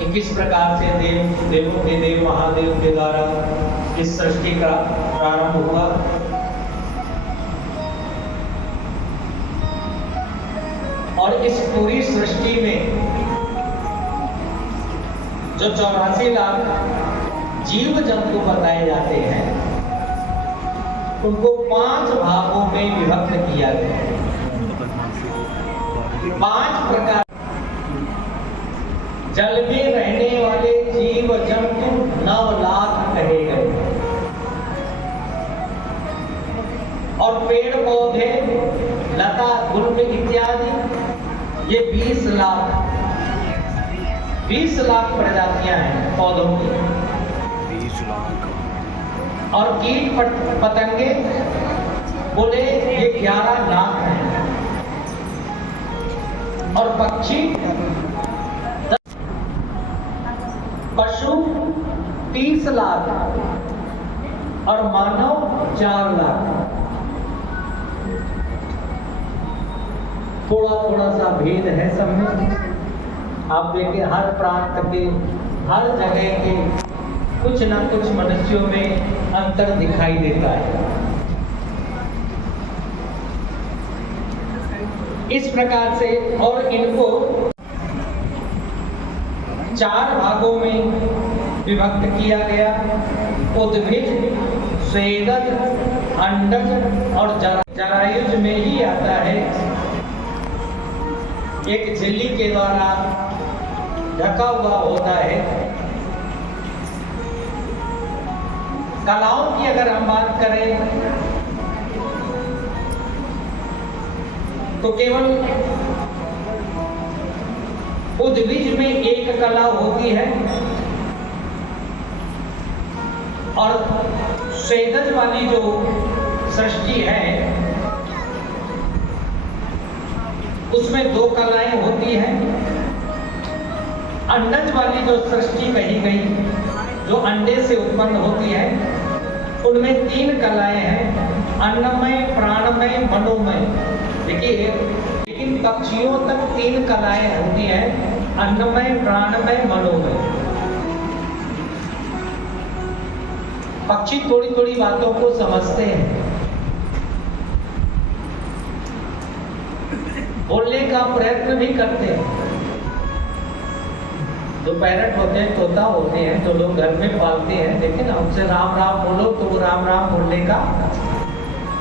कि किस प्रकार से देवों के देव महादेव के द्वारा इस सृष्टि का प्रारंभ हुआ। और इस पूरी सृष्टि में जो 84 लाख जीव जंतु बताए जाते हैं उनको 5 भागों में विभक्त किया गया है। 5 प्रकार जल में रहने वाले जीव जंतु 9 लाख कहे गए और पेड़ पौधे लता गुल्म इत्यादि ये 20 लाख प्रजातियां हैं पौधों की। 20 लाख और कीट पतंगे बोले ये 11 लाख हैं और पक्षी पशु 30 लाख और मानव 4 लाख। थोड़ा सा भेद है सब में। आप देखिए हर प्रांत के हर जगह के कुछ न कुछ मनुष्यों में अंतर दिखाई देता है। इस प्रकार से और इनको 4 भागों में विभक्त किया गया। उद्भिज, स्वेदज, अंडज और जरायुज में ही आता है। एक झिल्ली के द्वारा ढका हुआ होता है। कलाओं की अगर हम बात करें तो केवल उद्भिज में एक कला होती है और स्वेदज वाली जो सृष्टि है उसमें 2 कलाएं होती हैं। अंडज वाली जो सृष्टि कही गई जो अंडे से उत्पन्न होती है उनमें 3 कलाएं हैं, अन्नमय, प्राणमय, मनोमय। देखिए लेकिन पक्षियों तक 3 कलाएं होती हैं, अन्नमय, प्राणमय, मनोमय। पक्षी थोड़ी थोड़ी बातों को समझते हैं, बोलने का प्रयत्न भी करते हैं। जो पैरट होते हैं, तोता होते हैं, जो लोग घर में पालते हैं, देखिए ना उनसे राम राम बोलो तो वो राम राम बोलने का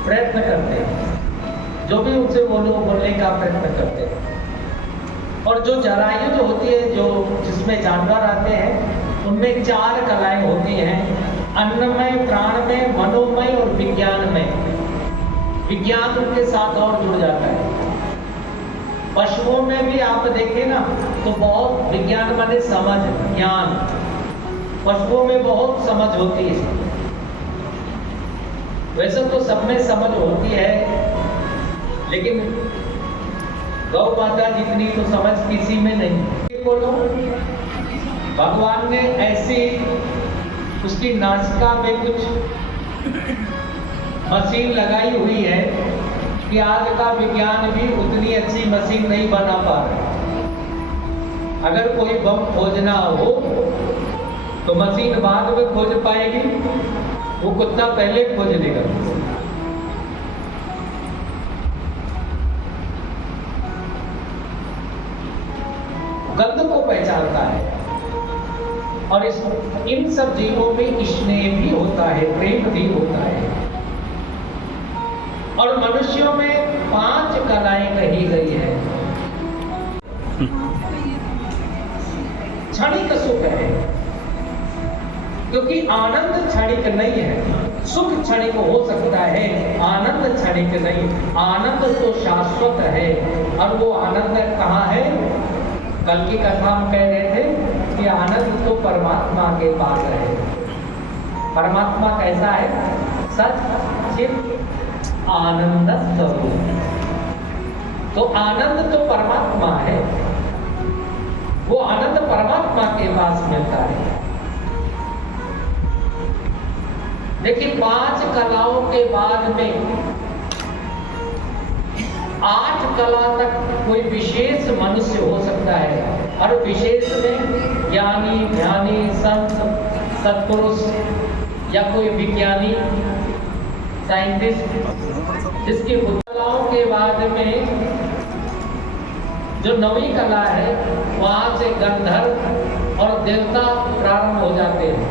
प्रयत्न करते हैं। जो भी उनसे बोलो बोलने का प्रयत्न करते हैं। और जो जरायु जो होती है, जो जिसमें जानवर आते हैं, उनमें 4 कलाएं होती हैं, अन्नमय, प्राणमय, मनोमय और विज्ञानमय। विज्ञान उनके साथ और जुड़ जाता है। पशुओं में भी आप देखें ना तो बहुत विज्ञान माने समझ, ज्ञान। पशुओं में बहुत समझ होती है। वैसे तो सब में समझ होती है, लेकिन गौ माता जितनी तो समझ किसी में नहीं। बोलो भगवान ने ऐसी उसकी नासिका में कुछ मशीन लगाई हुई है कि आज का विज्ञान भी उतनी अच्छी मशीन नहीं बना पा रहा। अगर कोई बम खोजना हो तो मशीन बाद में खोज पाएगी, वो कुत्ता पहले खोज लेगा। गंध को पहचानता है। और इन सब जीवों में स्नेह भी होता है, प्रेम भी होता है। और मनुष्यों में 5 कलाएं कही गई है। क्षणिक सुख है, क्योंकि आनंद क्षणिक नहीं है। सुख क्षणिक हो सकता है, आनंद क्षणिक नहीं। आनंद तो शाश्वत है। और वो आनंद कहाँ है? कल की कथा हम कह रहे थे कि आनंद तो परमात्मा के पास है। परमात्मा कैसा है? सच, चित, आनंद स्वरूप। तो आनंद तो परमात्मा है, वो आनंद परमात्मा के पास मिलता है। देखिए 5 कलाओं के बाद में 8 कला तक कोई विशेष मनुष्य हो सकता है। और विशेष में ज्ञानी ध्यानी संत सत्पुरुष या कोई विज्ञानी साइंटिस्ट जिसकी कलाओं के बाद में जो नवी कला है वहां से गंधर्व और देवता प्रारंभ हो जाते हैं।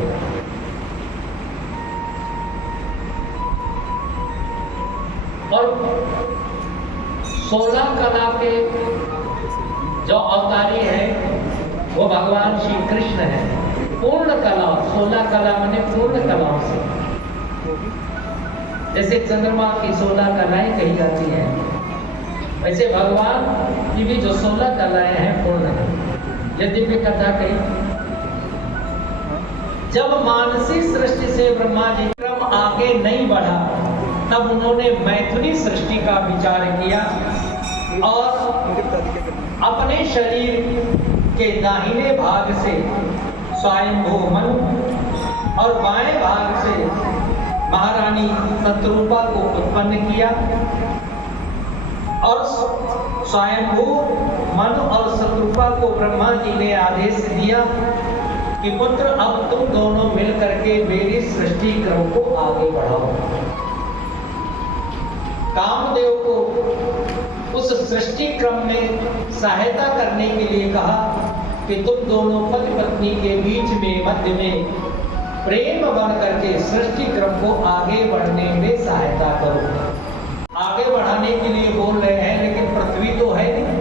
और 16 कला के जो अवतारी है वो भगवान श्री कृष्ण है। पूर्ण कला, 16 कला माने पूर्ण कलाओं से, जैसे चंद्रमा की 16 कलाएं कही जाती हैं, वैसे भगवान की भी जो 16 कलाएं हैं पूर्ण है। ये दिव्य कथा कही। जब मानसिक सृष्टि से ब्रह्मा जी क्रम आगे नहीं बढ़ा तब उन्होंने मैथुनी सृष्टि का विचार किया और अपने शरीर के दाहिने भाग से स्वयंभू मनु और बाएं भाग से महारानी शत्रुपा को उत्पन्न किया। और स्वयंभू मनु और शत्रुपा को ब्रह्मा जी ने आदेश दिया कि पुत्र अब तुम दोनों मिल करके मेरी सृष्टि क्रम को आगे बढ़ाओ। कामदेव को उस सृष्टि क्रम में सहायता करने के लिए कहा कि तुम दोनों पति पत्नी के बीच में मध्य में प्रेम बन करके सृष्टि क्रम को आगे बढ़ने में सहायता करो। आगे बढ़ाने के लिए बोल रहे हैं लेकिन पृथ्वी तो है नहीं।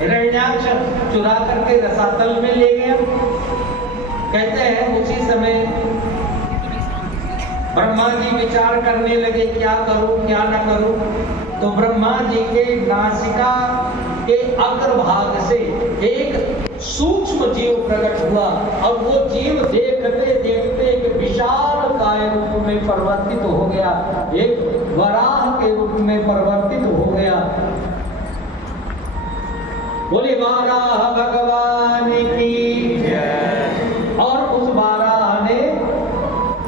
हिरण्याक्ष चुरा करके रसातल में ले गया। कहते हैं उसी समय ब्रह्मा जी विचार करने लगे क्या करूं क्या न करूं। तो ब्रह्मा जी के नासिका के अग्रभाग से एक सूक्ष्म जीव प्रकट हुआ और वो जीव देखते देखते एक विशाल काय रूप में परिवर्तित हो गया, एक वराह के रूप में परिवर्तित हो गया। बोले वाराह भगवान की जय। और उस वाराह ने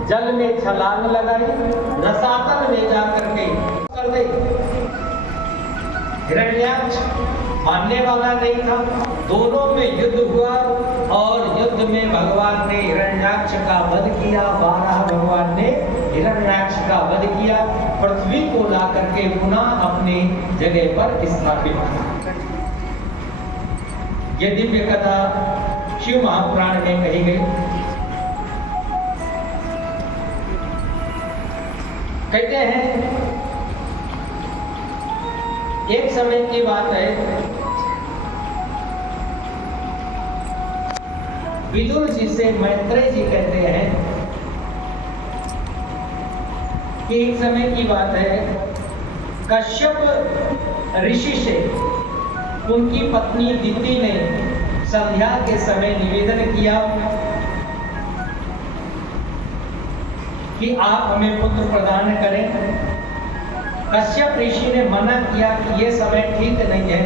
जल में छलांग लगाई, रसातल में जाकर के कर दे। हिरण्याक्ष मानने वाला नहीं था। दोनों में युद्ध हुआ और युद्ध में भगवान ने हिरण्याक्ष का वध किया। वाराह भगवान ने हिरण्याक्ष का वध किया, पृथ्वी को ला करके पुनः अपनी जगह पर स्थापित किया। ये दिव्य कथा शिव महापुराण में कही गई। कहते हैं एक समय की बात है, विदुर जी से मैत्रेय जी कहते हैं कि एक समय की बात है, कश्यप ऋषि से उनकी पत्नी दिति ने संध्या के समय निवेदन किया कि आप हमें पुत्र प्रदान करें। कश्यप ऋषि ने मना किया कि यह समय ठीक नहीं है,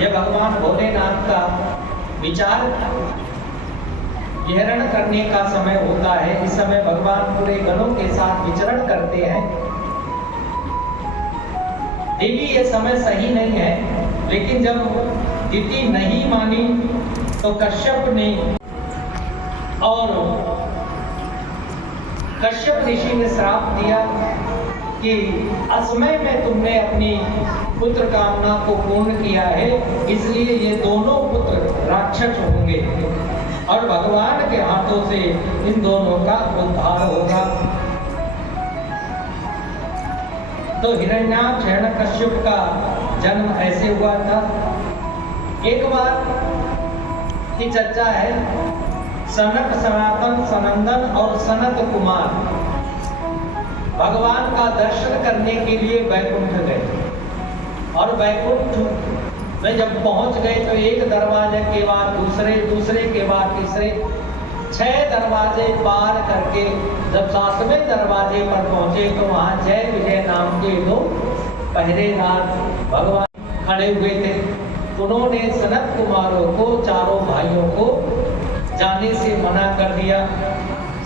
यह भगवान भोलेनाथ का विचार विहरण करने का समय होता है। इस समय भगवान पूरे गणों के साथ विचरण करते हैं। देवी ये समय सही नहीं है। लेकिन जब दिति नहीं मानी तो कश्यप ने और कश्यप ऋषि ने श्राप दिया कि असमय में तुमने अपनी पुत्र कामना को पूर्ण किया है, इसलिए ये दोनों पुत्र राक्षस होंगे और भगवान के हाथों से इन दोनों का उद्धार होगा। तो हिरण्याक्ष हिरण्यकश्यप का जन्म ऐसे हुआ था। एक बार की चर्चा है, सनक सनातन सनंदन और सनत कुमार भगवान का दर्शन करने के लिए वैकुंठ गए और वैकुंठ में जब पहुंच गए तो एक दरवाजे के बाद दूसरे, दूसरे के बाद तीसरे, 6 दरवाजे पार करके जब 7वें दरवाजे पर पहुंचे तो वहां जय विजय नाम के दो पहरेदार भगवान खड़े हुए थे। उन्होंने सनत कुमारों को, चारों भाइयों को जाने से मना कर दिया।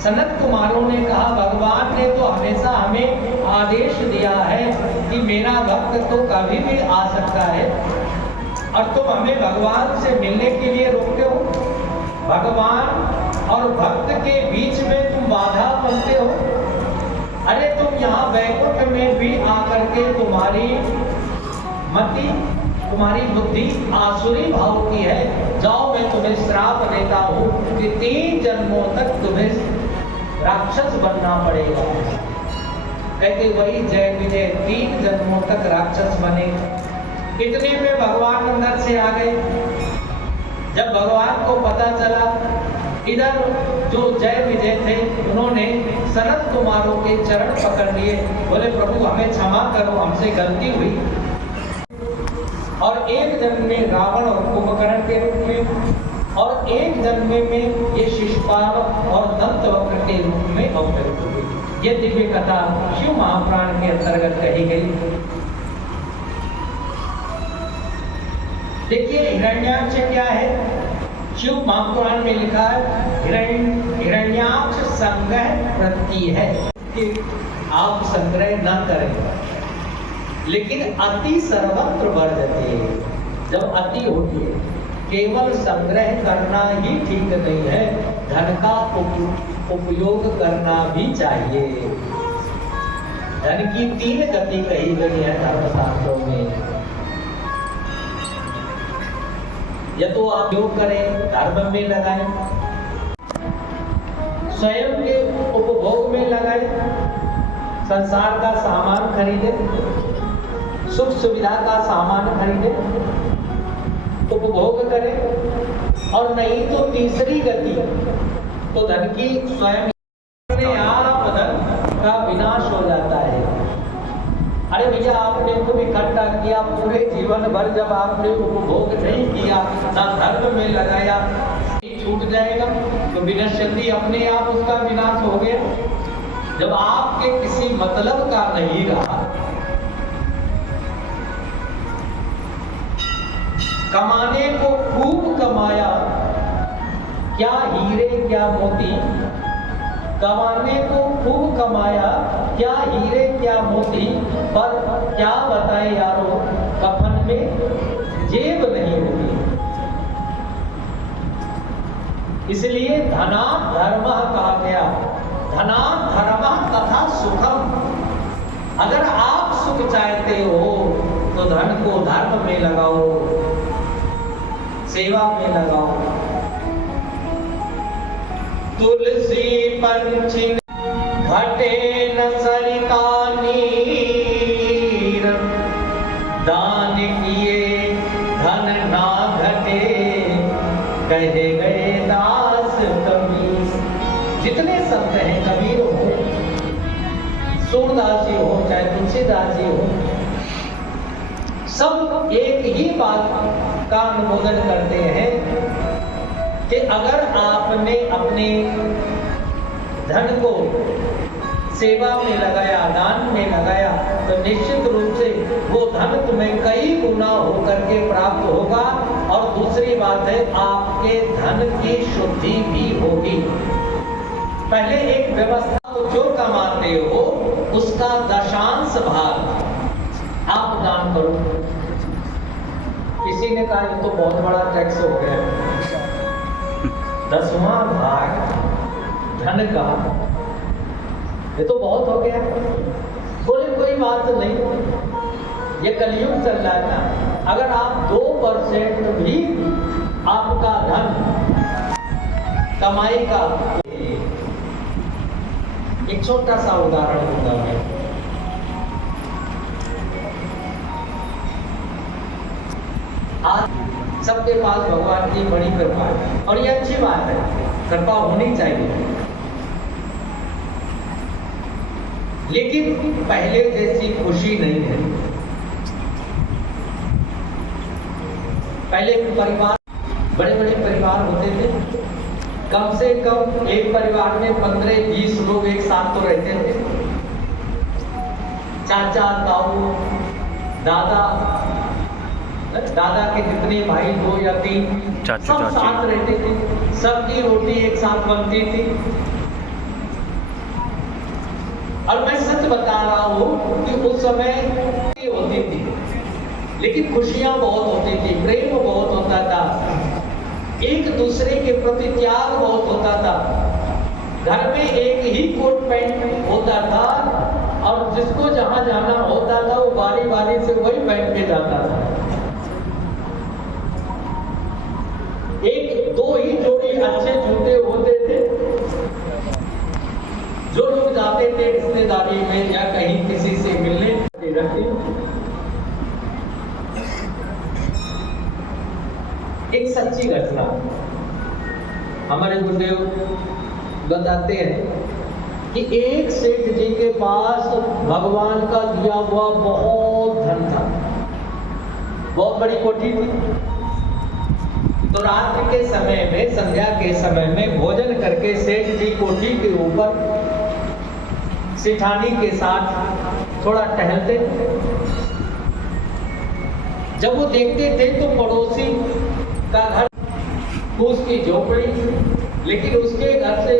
सनत कुमारों ने कहा, भगवान ने तो हमेशा हमें आदेश दिया है कि मेरा भक्त तो कभी भी आ सकता है और तुम हमें भगवान से मिलने के करके तुम्हारी मति, तुम्हारी बुद्धि आसुरी भाव की है, जाओ मैं तुम्हें श्राप देता हूं कि 3 जन्मों तक तुम्हें राक्षस बनना पड़ेगा। कहते वही जय विजय 3 जन्मों तक राक्षस बने। इतने में भगवान अंदर से आ गए। जब भगवान को पता चला, इधर जो जय विजय थे उन्होंने सनत कुमारों के चरण पकड़ लिए, बोले प्रभु हमें क्षमा करो, हमसे गलती हुई। और एक जन्म में रावण और कुंभकर्ण के रूप में, और एक जन्म में ये शिशुपाल और दंतवक्र के रूप में अवतरित हुए। ये दिव्य कथा शिव महापुराण के अंतर्गत कही गई। देखिए हिरण्याक्ष क्या है, शिव महापुराण में लिखा है हिरण्याक्ष संग्रह प्रति है कि आप संग्रह न करें, लेकिन अति सर्वत्र वर्जते। जब अति होती है, केवल संग्रह करना ही ठीक नहीं है, धन का उपयोग करना भी चाहिए। धन की 3 गति कही गई है धर्मशास्त्रों में। या तो आप योग करें, धर्म में लगाएं, स्वयं के उपभोग में लगाएं, संसार का सामान खरीदे, सुख सुविधा का सामान खरीदे, उपभोग करें। और नहीं तो तीसरी गति, तो धन की स्वयं अपने आप धन का विनाश हो जाता है। अरे भैया आपने खूब इकट्ठा किया, पूरे जीवन भर जब आपने उपभोग नहीं किया, ना धर्म में लगाया, छूट जाएगा तो विनश्यति, अपने आप उसका विनाश हो गया। जब आपके किसी मतलब का नहीं रहा, कमाने को खूब कमाया, क्या हीरे क्या मोती, कमाने को खूब कमाया, क्या हीरे क्या मोती, पर क्या बताएं यारो, कफन में जेब नहीं होती। इसलिए धना धर्म कहा गया, धना धर्म तथा सुखम। अगर आप सुख चाहते हो तो धन को धर्म में लगाओ, सेवा में लगाओ। तुलसी पंछी घटे न सरिता नीर, दान किए धन ना घटे, कहे गए दास कबीर। जितने संत हैं, कबीर हो, सूरदास जी हो, चाहे तुलसीदास जी हो, सब एक ही बात का अनुमोदन करते हैं कि अगर आपने अपने धन को सेवा में लगाया, दान में लगाया, तो निश्चित रूप से वो धन तुम्हें कई गुना होकर के प्राप्त होगा। और दूसरी बात है, आपके धन की शुद्धि भी होगी। पहले एक व्यवस्था, तो जो कमाते हो उसका दशांश भाग आप दान करो। किसी ने कहा ये तो बहुत बड़ा टैक्स हो गया, 10वां भाग धन का, ये तो बहुत हो गया। बोले कोई बात नहीं, ये कलयुग चल रहा है ना। अगर आप 2% भी आपका धन कमाई का, एक छोटा सा उदाहरण दूंगा मैं। आज सबके पास भगवान की बड़ी कृपा है, और ये अच्छी बात है, कृपा होनी चाहिए। लेकिन पहले जैसी खुशी नहीं है। पहले परिवार, बड़े बड़े परिवार होते थे, कम से कम एक परिवार में 15-20 लोग एक साथ तो रहते थे। चाचा, ताऊ, दादा, दादा के जितने भाई, 2 या 3, सब साथ रहते थे। सबकी रोटी एक साथ बनती थी। और मैं सच बता रहा हूं कि उस समय होती थी, लेकिन खुशियां बहुत होती थी, प्रेम बहुत होता था, एक दूसरे के प्रति त्याग बहुत होता था। घर में एक ही कोट पैंट होता था और और जिसको जहां जाना होता था वो बारी बारी से वही पहन के जाता था। एक दो ही जोड़ी अच्छे जूते होते थे। जो लोग जाते थे रिश्तेदारी में या कहीं किसी से मिलने रखते। एक सच्ची घटना हमारे गुरुदेव बताते हैं कि एक सेठ जी के पास भगवान का दिया हुआ बहुत धन था, बहुत बड़ी कोठी थी। तो रात्रि के समय में, संध्या के समय में भोजन करके सेठ जी कोठी के ऊपर सेठानी के साथ थोड़ा टहलते। जब वो देखते थे तो पड़ोसी का घर, उसकी झोपड़ी, लेकिन उसके घर से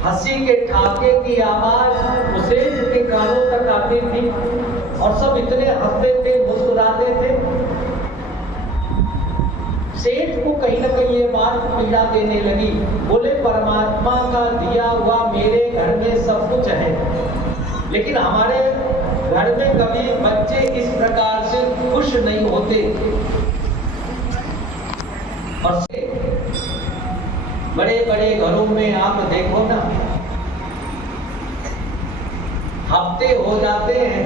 हंसी के ठाके की आवाज उसे के कानों तक आती थी और सब इतने हंसते थे, मुस्कुराते थे। सेठ को कहीं ना कहीं ये बात पीड़ा देने लगी। बोले परमात्मा का दिया हुआ मेरे घर में सब कुछ है, लेकिन हमारे घर में कभी बच्चे इस प्रकार से खुश नहीं होते। और बड़े बड़े घरों में आप देखो ना, हफ्ते हो जाते हैं,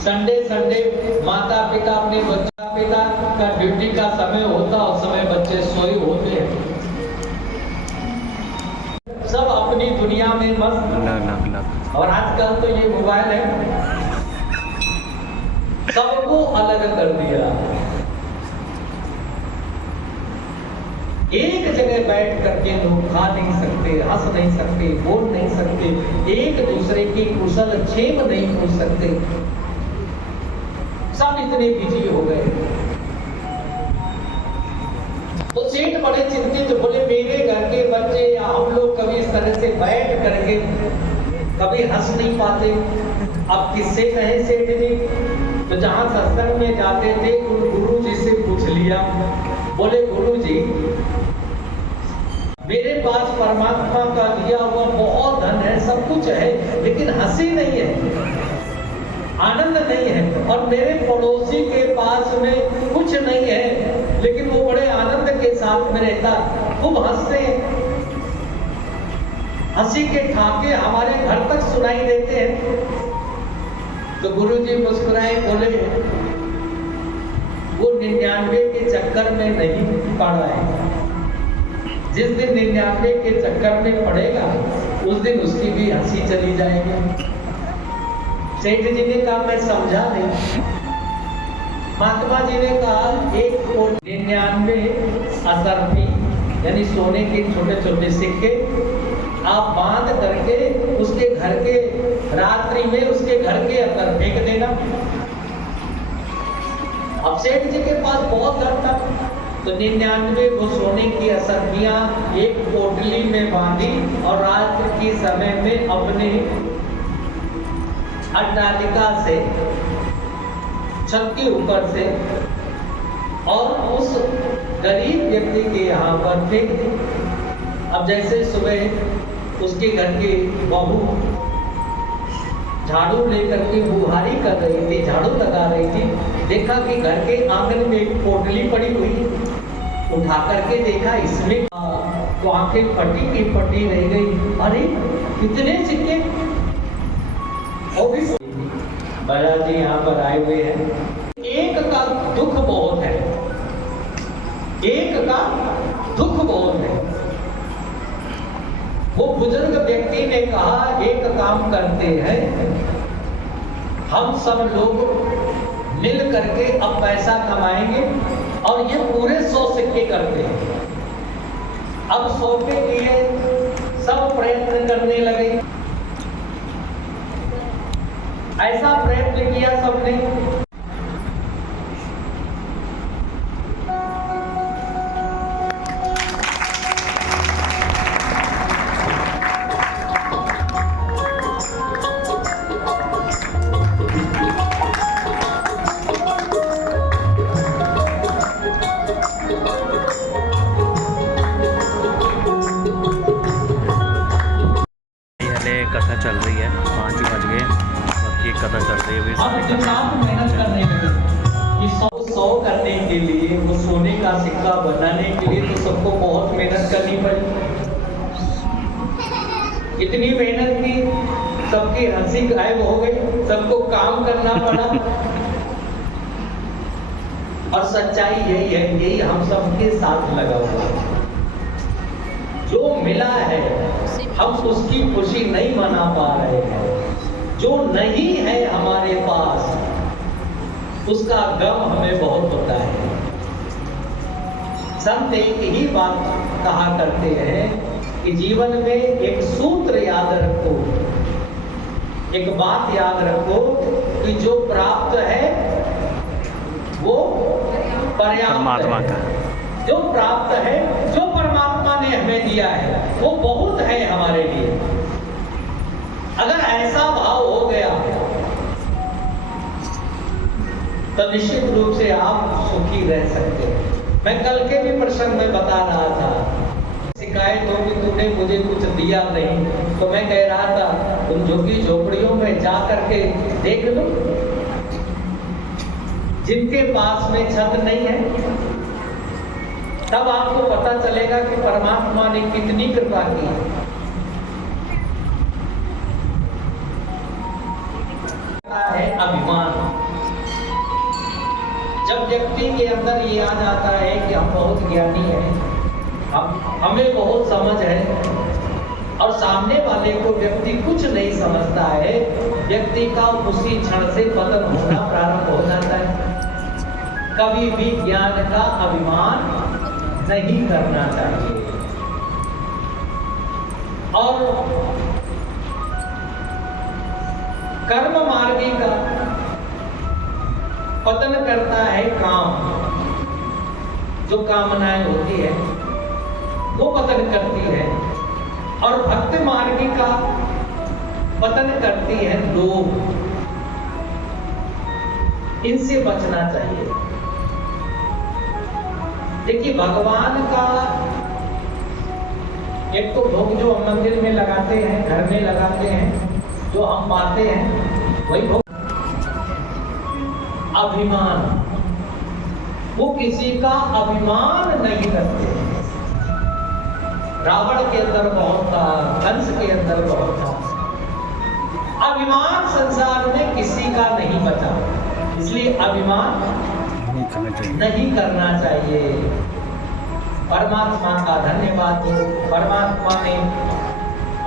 संडे माता पिता अपने बच्चा पिता का ड्यूटी का समय होता, उस समय बच्चे सोए होते हैं, सब अपनी दुनिया में मस्त। और आजकल तो ये मोबाइल है, सबको अलग कर दिया। एक जगह बैठ करके लोग खा नहीं सकते, हंस नहीं सकते, बोल नहीं सकते, एक दूसरे की कुशल क्षेम नहीं पूछ सकते। सब इतने बिजी हो गए। तो सेठ बड़े चिंतित, बोले मेरे घर के बच्चे या हम लोग कभी इस तरह से बैठ करके कभी हंस नहीं पाते। अब किससे कहे सेठ जी? तो जहां सत्संग में जाते थे उन गुरु जी से पूछ लिया। बोले गुरु जी, मेरे पास परमात्मा का दिया हुआ बहुत धन है, सब कुछ है, लेकिन हंसी नहीं है, आनंद नहीं है। और मेरे पड़ोसी के पास में कुछ नहीं है, लेकिन वो बड़े आनंद के साथ में रहता, खूब हंसते हैं, हंसी के ठाके हमारे घर तक सुनाई देते हैं। तो गुरुजी मुस्कुराए, बोले वो 99 के चक्कर में नहीं पड़ा है। जिस दिन 99 के चक्कर में पड़ेगा उस दिन उसकी भी हंसी चली जाएगी। सेठ जी ने कहा मैं समझा नहीं। महात्मा जी ने कहा 199 असरफी यानी सोने के छोटे छोटे सिक्के आप बांध करके उसके घर के रात्रि में उसके घर के अंदर फेंक देना। अब सेठ जी के पास बहुत धन था, तो 99 वो सोने की असरफियां एक पोटली में बांधी और रात के समय में अपने अट्टालिका से, छत के ऊपर से, और उस गरीब व्यक्ति के यहाँ पर फेंक दी। अब जैसे सुबह उसके घर की बहू झाड़ू लेकर के बुहारी कर रही थी, झाड़ू लगा रही थी, देखा कि घर के आंगन में एक पोटली पड़ी हुई, उठा करके देखा इसमें, तो आंखें फटी की फटी रह गई। अरे कितने सिक्के! बड़ा जी यहाँ पर आए हुए हैं। एक का दुख बहुत है, एक का दुख बहुत है। वो बुजुर्ग व्यक्ति ने कहा एक काम करते हैं, हम सब लोग मिल करके अब पैसा कमाएंगे और ये पूरे 100 सिक्के करते हैं। अब 100 के लिए सब प्रयत्न करने लगे। ऐसा प्रयत्न किया सबने, कथा चल रही है 5 का सिक्का बनाने के लिए तो सबको बहुत मेहनत करनी पड़ी। इतनी मेहनत की, सबकी हंसी गायब हो गई, सबको काम करना पड़ा। और सच्चाई यही है, यही हम सबके साथ लगा हुआ है। जो मिला है हम उसकी खुशी नहीं मना पा रहे हैं, जो नहीं है हमारे पास उसका गम हमें बहुत होता है। संत एक ही बात कहा करते हैं कि जीवन में एक सूत्र याद रखो, एक बात याद रखो कि जो प्राप्त है वो पर्याप्त है। जो प्राप्त है, जो परमात्मा ने हमें दिया है वो बहुत है हमारे लिए। अगर ऐसा भाव हो गया तो निश्चित रूप से आप सुखी रह सकते हैं। मैं कल के भी प्रसंग में बता रहा था, शिकायत हो कि तूने मुझे कुछ दिया नहीं, तो मैं कह रहा था तुम झुग्गी झोपड़ियों में जा करके देख लो, जिनके पास में छत नहीं है, तब आपको पता चलेगा कि परमात्मा ने कितनी कृपा की है। अभिमान, जब व्यक्ति के अंदर ये आ जाता है कि हम बहुत ज्ञानी हैं, हमें बहुत समझ है, और सामने वाले को व्यक्ति कुछ नहीं समझता है, व्यक्ति का उसी क्षण से पतन होना प्रारंभ हो जाता है। कभी भी ज्ञान का अभिमान नहीं करना चाहिए। और कर्म मार्गी का पतन करता है काम, जो कामनाएं होती है वो पतन करती है, और भक्ति मार्गी का पतन करती है लोभ। इनसे बचना चाहिए। देखिए, भगवान का एक तो भोग जो हम मंदिर में लगाते हैं, घर में लगाते हैं, जो हम पाते हैं वही भोग। अभिमान, वो किसी का अभिमान नहीं करते। रावण के अंदर बहुत था, कंस के अंदर बहुत था। अभिमान संसार में किसी का नहीं बचा, इसलिए अभिमान नहीं करना चाहिए। परमात्मा का धन्यवाद हो, परमात्मा ने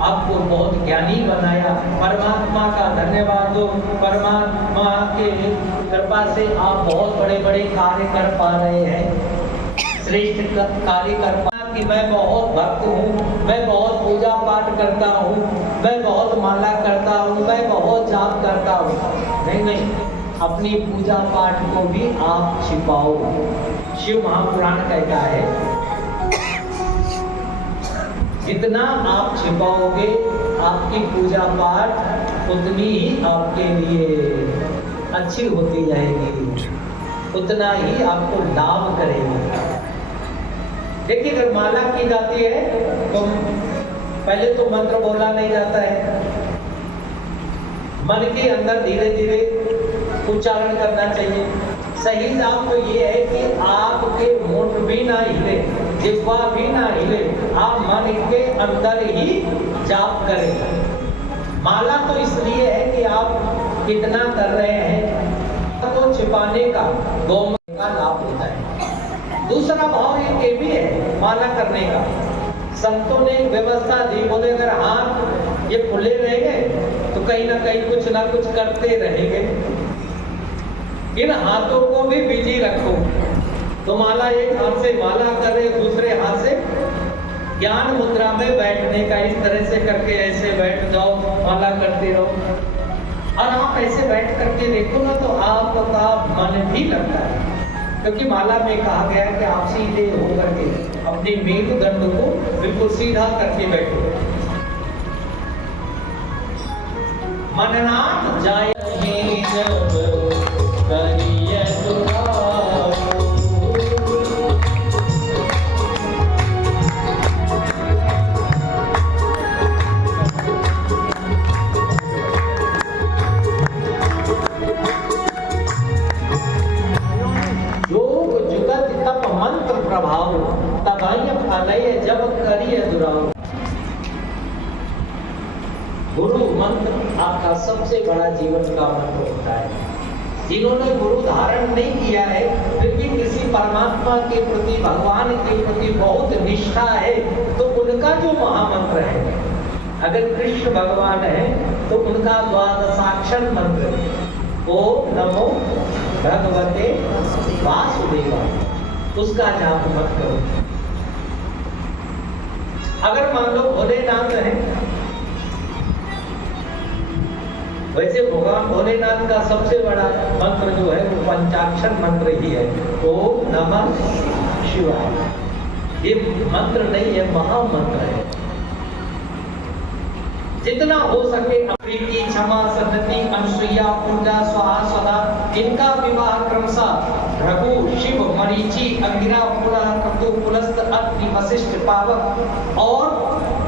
आपको बहुत ज्ञानी बनाया, परमात्मा का धन्यवाद हो, परमात्मा के कृपा से आप बहुत बड़े बड़े कार्य कर पा रहे हैं, श्रेष्ठ कार्य कर पा। कि मैं बहुत भक्त हूँ, मैं बहुत पूजा पाठ करता हूँ, मैं बहुत माला करता हूँ, मैं बहुत जाप करता हूँ। नहीं, अपनी पूजा पाठ को भी आप छिपाओ। शिव महापुराण कहता है जितना आप छिपाओगे आपकी पूजा पाठ उतनी ही आपके लिए अच्छी होती जाएगी, उतना ही आपको लाभ करेगी। देखिए, अगर माला की जाती है तो पहले तो मंत्र बोला नहीं जाता है, मन के अंदर धीरे धीरे उच्चारण करना चाहिए। सही जाप तो ये है कि आपके मुंह भी ना हिले, जिह्वा भी ना हिले, आप मन के अंदर ही जाप करें। माला तो इसलिए है कि आप कितना कर रहे हैं तो छिपाने का, गौमूत्र का लाभ होता है। दूसरा भाव ये भी है माला करने का, संतों ने व्यवस्था दी, बोले अगर हाथ ये खुले रहेंगे तो कहीं ना कहीं कुछ ना कुछ करते रहेंगे, इन हाथों को भी बिजी रखो। तो माला एक हाथ से माला करे, दूसरे हाथ से ज्ञान मुद्रा में बैठने का, इस तरह से करके ऐसे बैठ जाओ, माला करते रहो। और आप ऐसे बैठ करके देखो ना तो आपका मन भी लगता है, क्योंकि माला में कहा गया है कि आप सीधे होकर के अपनी मेरुदंड को बिल्कुल सीधा करके बैठो। मननाथ जाय जब करिय मंत्र प्रभाव तबाही फलय जब करिए दुराव। गुरु मंत्र आपका सबसे बड़ा जीवन का मंत्र होता है। जिन्होंने गुरु धारण नहीं किया है फिर भी किसी परमात्मा के प्रति, भगवान के प्रति बहुत निष्ठा है, तो उनका जो महामंत्र है, अगर कृष्ण भगवान है तो उनका द्वादशाक्षर मंत्र ओम नमो भगवते वासुदेवाय, उसका जाप मत करो। अगर मान लो भोलेनाथ है, वैसे भगवान भोलेनाथ का सबसे बड़ा मंत्र जो है वो पंचाक्षर मंत्र ही है, ओम नमः शिवाय। ये मंत्र नहीं है, महामंत्र है। जितना हो सके प्रीति, क्षमा, सतति, अनुसुईया, पूजा, स्वाहा, स्वधा, इनका विवाह क्रमशः रघु, शिव, मरीचि, अंगिरा, पुलह, क्रतु, पुलस्त, अत्रि, वशिष्ठ, पावक और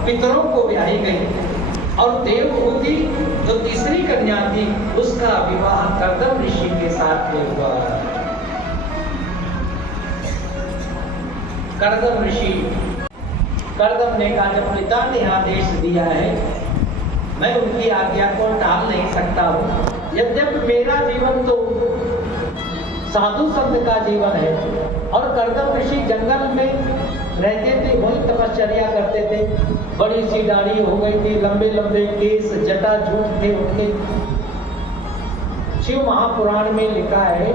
पितरों को ब्याही गई। और देवहूति जो तीसरी कन्या थी उसका विवाह कर्दम ऋषि के साथ में हुआ। कर्दम ऋषि, कर्दम ने कहा जब पिता ने आदेश दिया है मैं उनकी आज्ञा को टाल नहीं सकता हूँ। यद्यपि मेरा जीवन तो साधु संत का जीवन है और कर्दम ऋषि जंगल में रहते थे, वही तपश्चर्या करते थे। बड़ी सी दाढ़ी हो गई थी, लंबे लंबे केस, जटा जूट थे उनके। शिव महापुराण में लिखा है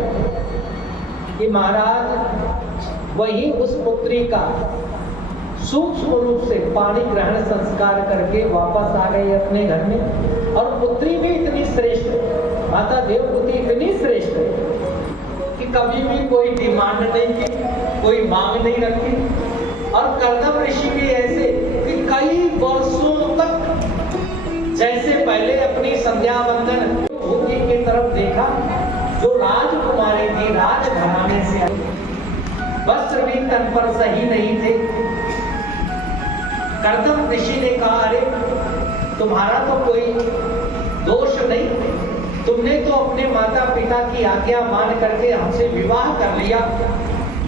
कि महाराज वही उस पुत्री का सूक्ष्म रूप से पाणी ग्रहण संस्कार करके वापस आ गए अपने घर में। और पुत्री भी इतनी श्रेष्ठ, माता देवहूति इतनी श्रेष्ठ कि कभी भी कोई डिमांड नहीं की, कोई मांग नहीं रखी। और कर्दम ऋषि भी ऐसे कि कई वर्षों तक जैसे पहले अपनी संध्या वंदन देवहूति की तरफ देखा जो राजकुमारी थी, राजघराने से आई, वस्त्र भी तन पर सही नहीं थे। कर्दम ऋषि ने कहा अरे तुम्हारा तो कोई दोष नहीं, तुमने तो अपने माता पिता की आज्ञा मान करके हमसे विवाह कर लिया,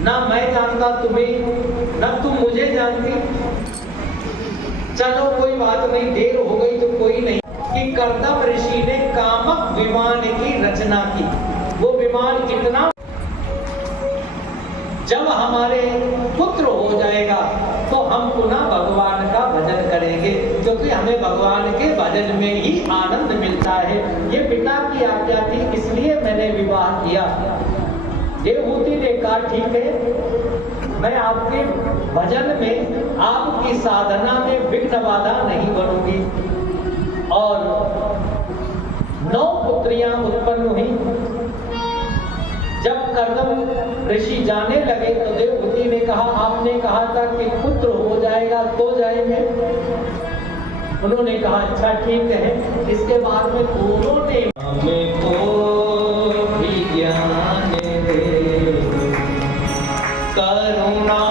ना मैं जानता तुम्हें ना तुम मुझे जानती। चलो कोई बात नहीं, देर हो गई तो कोई नहीं। कि कर्दम ऋषि ने कामक विमान की रचना की। वो विमान कितना, जब हमारे पुत्र हो जाएगा तो हम पुनः भगवान का भजन करेंगे, क्योंकि हमें भगवान के भजन में ही आनंद मिलता है। ये पिता की आज्ञा थी, इसलिए मैंने विवाह किया। देवहूति ने कहा ठीक है, मैं आपके भजन में, आपकी साधना में विघ्न बाधा नहीं बनूंगी। और 9 पुत्रियां उत्पन्न हुई। जब कर्दम ऋषि जाने लगे तो देवहूति ने कहा आपने कहा था कि पुत्र हो जाएगा तो जाएंगे। उन्होंने कहा अच्छा ठीक है। इसके बाद में दोनों ने हमें को भी ज्ञान दे करुणा